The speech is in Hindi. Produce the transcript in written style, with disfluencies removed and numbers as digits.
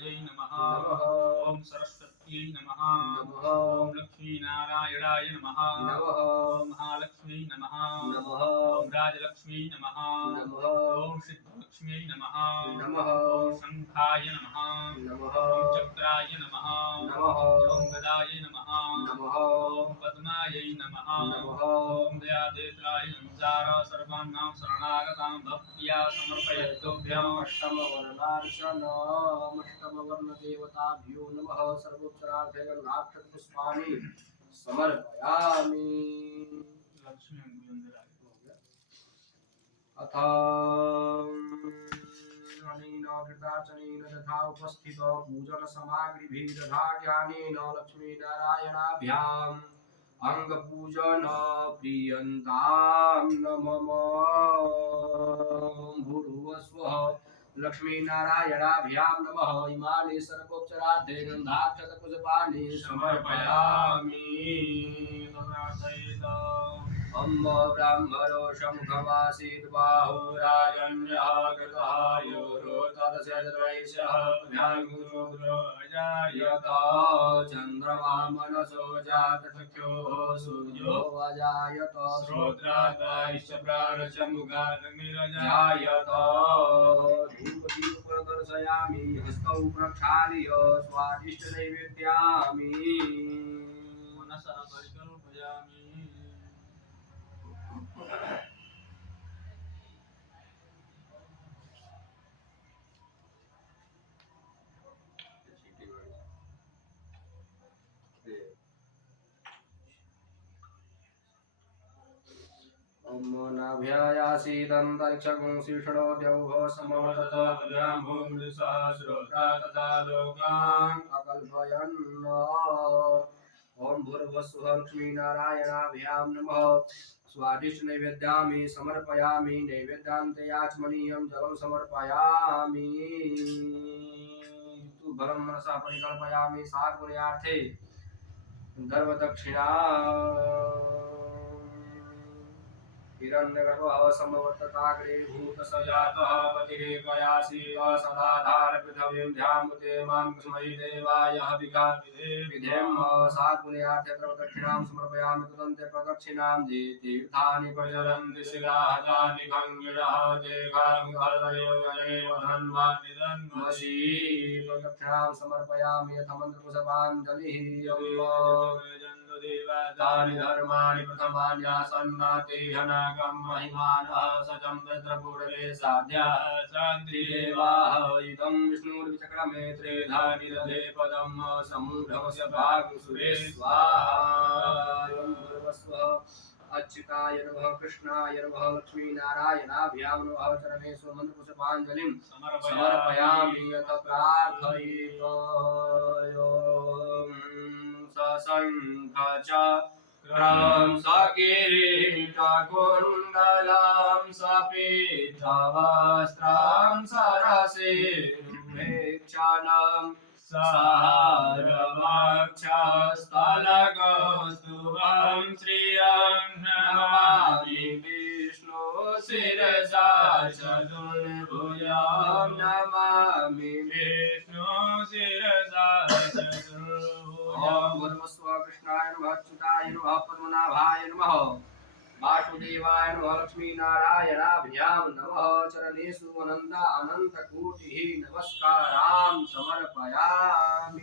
गङ्गायै नमः ॐ सरस्वत्यै नमः ॐ लक्ष्मीनारायणाय नमः ॐ महालक्ष्मी नमः ॐ राजलक्ष्मी नमः ॐ सिद्धलक्ष्म्यै नमः ॐ शङ्खाय नमः ॐ चक्राय नमः ॐ गदायै नमः ॐ पद्मायै नमः ॐ दयादेत्राय नमस्कार सर्वाणां शरणागतां भक्त्या समर्पयतुभ्यम् अष्टमवर्णदेवताभ्यो नमः सर्वोच्चरार्थे गन्धाक्षतपुष्पाणि समर्पयामि। अथ अनेन कृतार्चनेन तथा उपस्थित पूजन सामग्रीभिः तथा ज्ञानेन लक्ष्मीनारायणाभ्याम् अंगपूजन प्रियन्तां नमः भूर्भुवस्वः लक्ष्मीनारायणाभ्यां नमः इमानि सर्वोपचारार्थे गन्धाक्षतपुष्पाणि समर्पयामि। अम्ब ब्राह्मणो शमुखमासीत् बाहुराजन्यः कृतः योरो तदस्य द्वैषः ज्ञानगुरुर्गुरो अजायत चन्द्रमा मनसो जातचक्षुः सूर्यो अजायत श्रोत्रादायश्च प्राणशमुखाग्निरजायत धूपदीपप्रदर्शयामि हस्तौ प्रक्षाल्य स्वादिष्टनैवेद्यामि मनसा परिकल्पयामि। नाभ्यायासीदन्तरिक्षगुंसिषणो द्यौः समवर्ततभ्यां भूमिसहस्रोत्रा तथा लोकान् अकल्पयन्। ॐ भूर्भुवस्सुः लक्ष्मीनारायणाभ्यां नमः स्वादिष्ट नैवेद्यामि समर्पयामि। नैवेद्यान्ते याचमनीयं जलं समर्पयामि। फलं मनसा परिकल्पयामि सात्पुण्यार्थे धर्मदक्षिणा हिरण्यगर्भः सम्भवत्ताग्रे भूतसजातः पतिरेकयासीत सदाधार पृथिवीं ध्यामुते मां कुसुमै देवाय हविका विधेम सात्पुण्यार्थे प्रदक्षिणां समर्पयामि। तदन्ते प्रदक्षिणां ये तीर्थानि प्रचलन्ति शिलाहतानि खङ्गिरः ते खर्गयोजनेव धन्वानिधन्वसि प्रदक्षिणां समर्पयामि। यथ मन्त्रपुष्पाञ्जलिः तानि धर्माणि प्रथमान्यासन्नातेहनागं महिमानः सचं तत्रपूर्वे साध्याः शान्तिदेवाः इदं विष्णुर्विचक्रमे त्रेधानि दधे पदं समूढमस्य भागसुरे स्वाहा। अच्युताय नमः कृष्णाय नमः लक्ष्मीनारायणाभ्यां नमः चरणेषु मन्त्रपुष्पाञ्जलिं समर्पयामि। यथ प्रार्थयेत् सशङ्खचक्रं सकिरीटकुण्डलं सपीतवस्त्रं सरसिरुहेक्षणं सहरवक्षस्थलकौस्तुभं श्रियं नमामि विष्णु शिरसा चतुर्भुजं नमामि विष्णु शिरसा चतुर्भुजं। भूर्भुवस्सुः कृष्णाय नमः अच्युताय नमः पद्मनाभाय नमः वासुदेवाय नमः लक्ष्मीनारायणाभ्यां नमः चरणेषु अनन्तकोटिः नमस्कारां समर्पयामि।